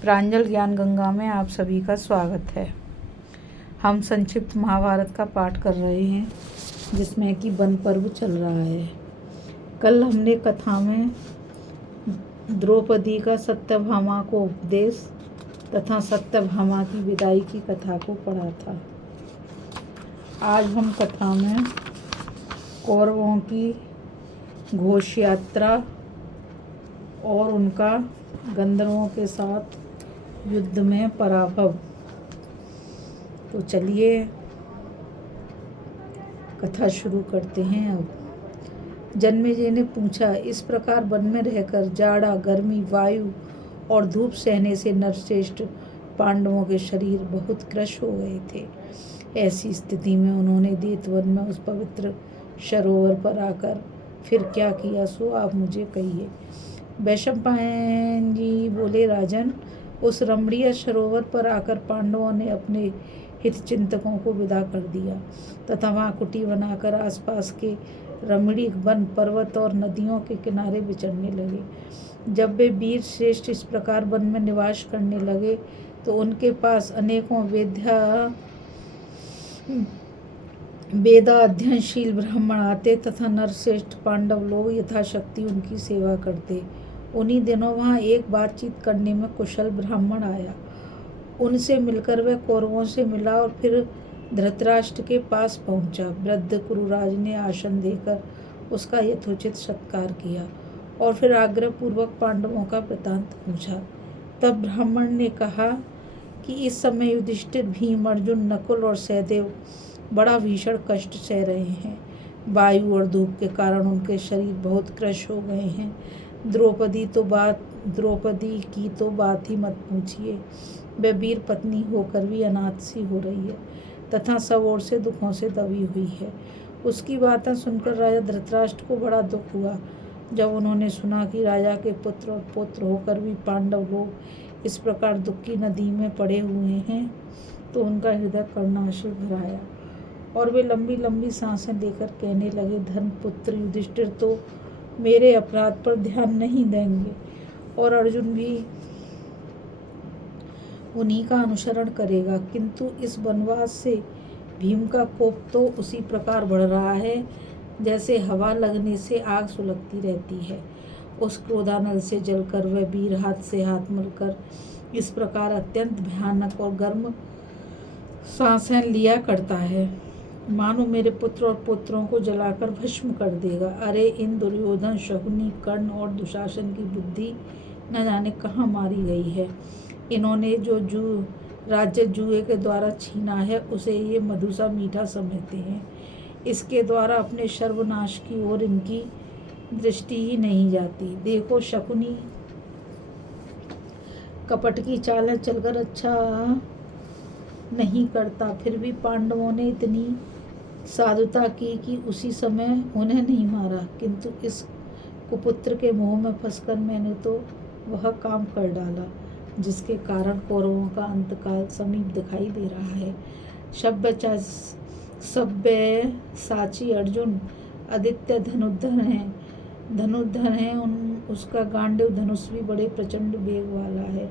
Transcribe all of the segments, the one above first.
प्रांजल ज्ञान गंगा में आप सभी का स्वागत है। हम संक्षिप्त महाभारत का पाठ कर रहे हैं, जिसमें कि वन पर्व चल रहा है। कल हमने कथा में द्रौपदी का सत्यभामा को उपदेश तथा सत्यभामा की विदाई की कथा को पढ़ा था। आज हम कथा में कौरवों की घोष यात्रा और उनका गंधर्वों के साथ युद्ध में पराभव। तो चलिए कथा शुरू करते हैं। अब जन्मेजय ने पूछा, इस प्रकार वन में रहकर जाड़ा, गर्मी, वायु और धूप सहने से नरश्रेष्ठ पांडवों के शरीर बहुत कृश हो गए थे। ऐसी स्थिति में उन्होंने देतवन में उस पवित्र सरोवर पर आकर फिर क्या किया, सो आप मुझे कहिए। वैशंपायन जी बोले, राजन, उस रमणीय सरोवर पर आकर पांडवों ने अपने हितचिंतकों को विदा कर दिया तथा वहाँ कुटी बनाकर आसपास के रमणीक वन, पर्वत और नदियों के किनारे विचरने लगे। जब वे वीर श्रेष्ठ इस प्रकार वन में निवास करने लगे तो उनके पास अनेकों वेदाध्ययनशील ब्राह्मण आते तथा नरश्रेष्ठ पांडव लोग यथाशक्ति उनकी सेवा करते। उन्हीं दिनों वहाँ एक बातचीत करने में कुशल ब्राह्मण आया। उनसे मिलकर वह कौरवों से मिला और फिर धृतराष्ट्र के पास पहुँचा। वृद्ध कुरुराज ने आसन देकर उसका यथोचित सत्कार किया और फिर आग्रहपूर्वक पांडवों का वृतांत पूछा। तब ब्राह्मण ने कहा कि इस समय युधिष्ठिर, भीम, अर्जुन, नकुल और सहदेव बड़ा भीषण कष्ट सह रहे हैं। वायु और धूप के कारण उनके शरीर बहुत कृश हो गए हैं। द्रौपदी की तो बात ही मत पूछिए। वह वीर पत्नी होकर भी अनाथ सी हो रही है तथा सब ओर से दुखों से दबी हुई है। उसकी बातें सुनकर राजा धृतराष्ट्र को बड़ा दुख हुआ। जब उन्होंने सुना कि राजा के पुत्र और पौत्र होकर भी पांडव लोग इस प्रकार दुख की नदी में पड़े हुए हैं तो उनका हृदय करुणाश्रु भर आया और वे लंबी लंबी सांसें लेकर कहने लगे, धर्मपुत्र युधिष्ठिर तो मेरे अपराध पर ध्यान नहीं देंगे और अर्जुन भी उन्हीं का अनुसरण करेगा, किंतु इस वनवास से भीम का कोप तो उसी प्रकार बढ़ रहा है जैसे हवा लगने से आग सुलगती रहती है। उस क्रोधानल से जलकर वह वीर हाथ से हाथ मलकर इस प्रकार अत्यंत भयानक और गर्म सांसें लिया करता है मानो मेरे पुत्र और पुत्रों को जलाकर भस्म कर देगा। अरे इन दुर्योधन, शकुनी, कर्ण और दुशासन की बुद्धि न जाने कहाँ मारी गई है। इन्होंने जो राज्य जुए के द्वारा छीना है उसे ये मधुसा मीठा समझते हैं। इसके द्वारा अपने सर्वनाश की ओर इनकी दृष्टि ही नहीं जाती। देखो, शकुनी कपट की चालें चलकर अच्छा नहीं करता, फिर भी पांडवों ने इतनी साधुता की कि उसी समय उन्हें नहीं मारा, किंतु इस कुपुत्र के मोह में फंसकर मैंने तो वह काम कर डाला जिसके कारण कौरवों का अंतकाल समीप दिखाई दे रहा है। सभ्य साची अर्जुन आदित्य धनुर्धर हैं, उसका गांडीव धनुष भी बड़े प्रचंड वेग वाला है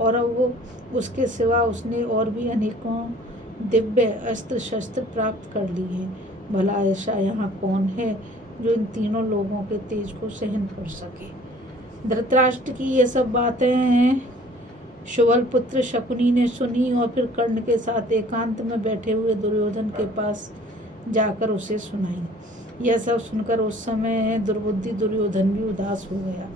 और अब वो उसके सिवा उसने और भी अनेकों दिव्य अस्त्र शस्त्र प्राप्त कर ली हैं। भला ऐसा यहाँ कौन है जो इन तीनों लोगों के तेज को सहन कर सके। धृतराष्ट्र की ये सब बातें शुवल पुत्र शकुनी ने सुनी और फिर कर्ण के साथ एकांत में बैठे हुए दुर्योधन के पास जाकर उसे सुनाई। यह सब सुनकर उस समय दुर्बुद्धि दुर्योधन भी उदास हो गया।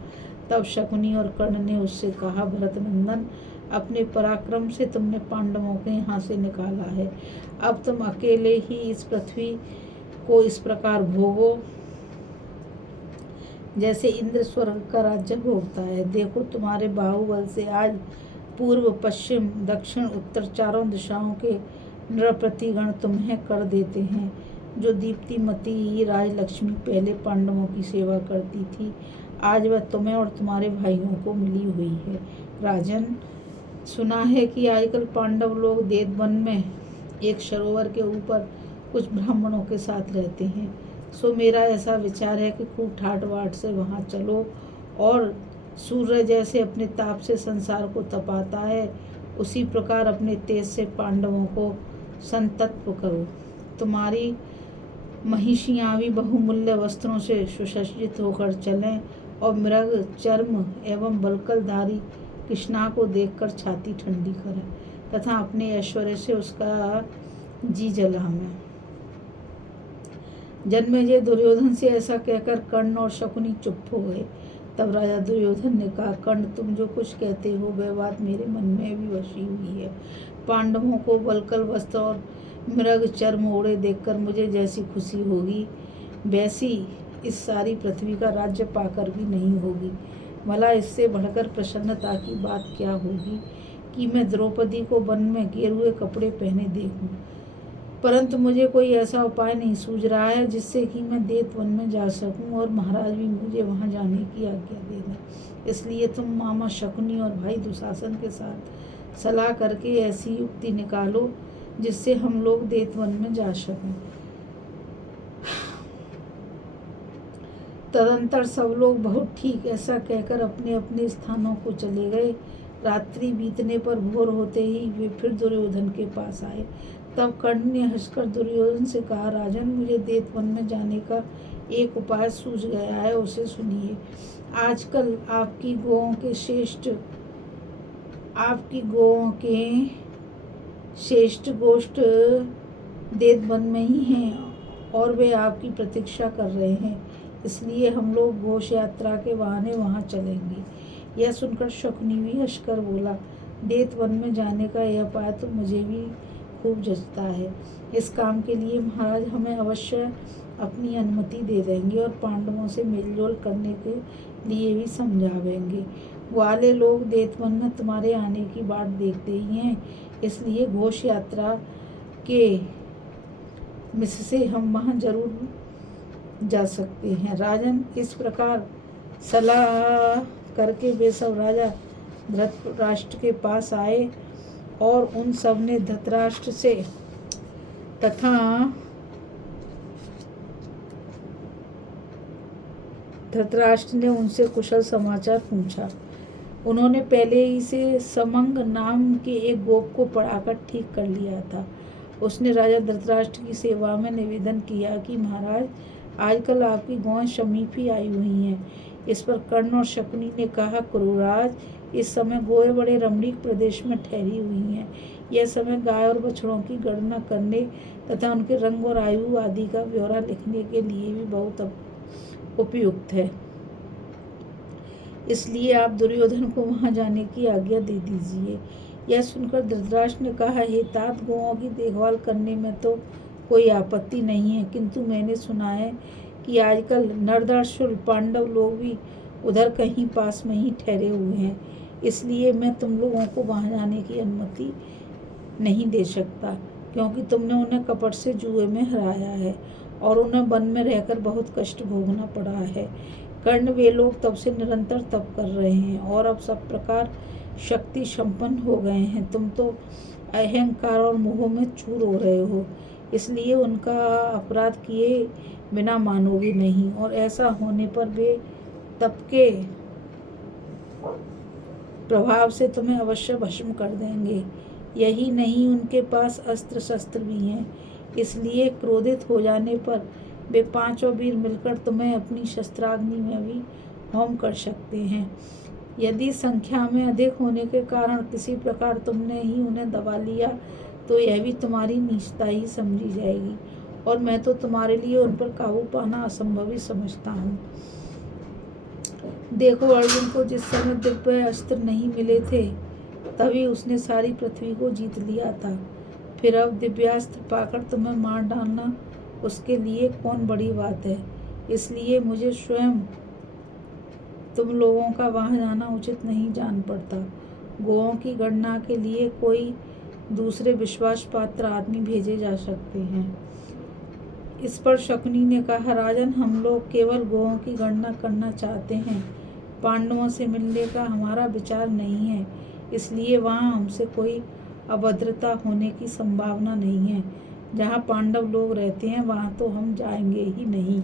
तब शकुनी और कर्ण ने उससे कहा, भरतनंदन, अपने पराक्रम से तुमने पांडवों के यहाँ से निकाला है। अब तुम अकेले ही इस पृथ्वी को इस प्रकार भोगो जैसे इंद्र स्वर्ग का राज्य भोगता है। देखो, तुम्हारे बाहुबल से आज पूर्व, पश्चिम, दक्षिण, उत्तर चारों दिशाओं के नृपतिगण तुम्हें कर देते हैं। जो दीप्तिमती राजलक्ष्मी पहले पांडवों की सेवा करती थी, आज वह तुम्हें और तुम्हारे भाइयों को मिली हुई है। राजन, सुना है कि आजकल पांडव लोग देववन में एक सरोवर के ऊपर कुछ ब्राह्मणों के साथ रहते हैं। सो मेरा ऐसा विचार है कि खूब ठाट बाट से वहाँ चलो और सूर्य जैसे अपने ताप से संसार को तपाता है, उसी प्रकार अपने तेज से पांडवों को संतप्त करो। तुम्हारी महिषियाँ भी बहुमूल्य वस्त्रों से सुसज्जित होकर चलें और मृग चर्म एवं बलकलधारी कृष्णा को देखकर छाती ठंडी करें तथा अपने ऐश्वर्य से उसका जी जलाएं। जन्मेजय दुर्योधन से ऐसा कहकर कर्ण और शकुनी चुप हो गए। तब राजा दुर्योधन ने कहा, कर्ण, तुम जो कुछ कहते हो वह बात मेरे मन में भी बसी हुई है। पांडवों को वल्कल वस्त्र और मृग चर्म ओढ़े देखकर मुझे जैसी खुशी होगी वैसी इस सारी पृथ्वी का राज्य पाकर भी नहीं होगी। भला इससे बढ़कर प्रसन्नता की बात क्या होगी कि मैं द्रौपदी को वन में गेरुए कपड़े पहने देखूं। परंतु मुझे कोई ऐसा उपाय नहीं सूझ रहा है जिससे कि मैं देव वन में जा सकूं और महाराज भी मुझे वहां जाने की आज्ञा दे दें। इसलिए तुम मामा शकुनी और भाई दुशासन के साथ सलाह करके ऐसी युक्ति निकालो जिससे हम लोग देव वन में जा सकें। तदंतर सब लोग बहुत ठीक ऐसा कहकर अपने अपने स्थानों को चले गए। रात्रि बीतने पर भोर होते ही वे फिर दुर्योधन के पास आए। तब कर्ण ने हंसकर दुर्योधन से कहा, राजन, मुझे देव वन में जाने का एक उपाय सूझ गया है, उसे सुनिए। आजकल आपकी गौओं के श्रेष्ठ गोष्ठ देव वन में ही हैं और वे आपकी प्रतीक्षा कर रहे हैं। इसलिए हम लोग घोष यात्रा के बहाने वहाँ चलेंगे। यह सुनकर शकुनी भी हंसकर बोला, देव वन में जाने का यह उपाय तो मुझे भी खूब जचता है। इस काम के लिए महाराज हमें अवश्य अपनी अनुमति दे देंगे और पांडवों से मेलजोल करने के लिए भी समझावेंगे। ग्वाले लोग देव वन में तुम्हारे आने की बाट देखते ही हैं, इसलिए घोष यात्रा के मिस से हम वहाँ जरूर जा सकते हैं। राजन, इस प्रकार सलाह करके वे सब राजा धृतराष्ट्र के पास आए और उन सब ने धृतराष्ट्र से तथा धृतराष्ट्र ने उनसे कुशल समाचार पूछा। उन्होंने पहले ही से समंग नाम के एक गोप को पढ़ाकर ठीक कर लिया था। उसने राजा धृतराष्ट्र की सेवा में निवेदन किया कि महाराज, आजकल आपकी गौएं समीप ही आई हुई हैं। इस पर कर्ण और शकुनी ने कहा, कुरुराज, इस समय गौएं बड़े रमणीक प्रदेश में ठहरी हुई हैं। यह समय गाय और बछड़ों की गणना करने तथा उनके रंग और आयु आदि का ब्यौरा लिखने के लिए भी बहुत उपयुक्त है। इसलिए आप दुर्योधन को वहां जाने की आज्ञा दे दीजिए। यह सुनकर धृतराष्ट्र ने कहा, हे तात, गौओं की देखभाल करने में तो कोई आपत्ति नहीं है, किंतु मैंने सुना है कि आजकल नरदर्शुल पांडव लोग भी उधर कहीं पास में ही ठहरे हुए हैं। इसलिए मैं तुम लोगों को वहां जाने की अनुमति नहीं दे सकता, क्योंकि तुमने उन्हें कपट से जुए में हराया है और उन्हें वन में रहकर बहुत कष्ट भोगना पड़ा है। कर्ण, वे लोग तब से निरंतर तप कर रहे हैं और अब सब प्रकार शक्ति संपन्न हो गए हैं। तुम तो अहंकार और मोह में चूर हो रहे हो, इसलिए उनका अपराध किए बिना मानोगे नहीं, और ऐसा होने पर वे तप के प्रभाव से तुम्हें अवश्य भस्म कर देंगे। यही नहीं, उनके पास अस्त्र शस्त्र भी हैं, इसलिए क्रोधित हो जाने पर वे पांचों वीर मिलकर तुम्हें अपनी शस्त्राग्नि में भी होम कर सकते हैं। यदि संख्या में अधिक होने के कारण किसी प्रकार तुमने ही उन्हें दबा लिया तो यह भी तुम्हारी नीचता ही समझी जाएगी, और मैं तो तुम्हारे लिए उन पर काबू पाना असंभव ही समझता हूँ। देखो, अर्जुन को जिस समय दिव्य अस्त्र नहीं मिले थे तभी उसने सारी पृथ्वी को जीत लिया था। फिर अब दिव्यास्त्र पाकर तुम्हें मार डालना उसके लिए कौन बड़ी बात है। इसलिए मुझे स्वयं तुम लोगों का वहां जाना उचित नहीं जान पड़ता। गौओं की गणना के लिए कोई दूसरे विश्वास पात्र आदमी भेजे जा सकते हैं। इस पर शकुनी ने कहा, राजन, हम लोग केवल गौओं की गणना करना चाहते हैं, पांडवों से मिलने का हमारा विचार नहीं है। इसलिए वहाँ हमसे कोई अभद्रता होने की संभावना नहीं है। जहाँ पांडव लोग रहते हैं वहाँ तो हम जाएंगे ही नहीं।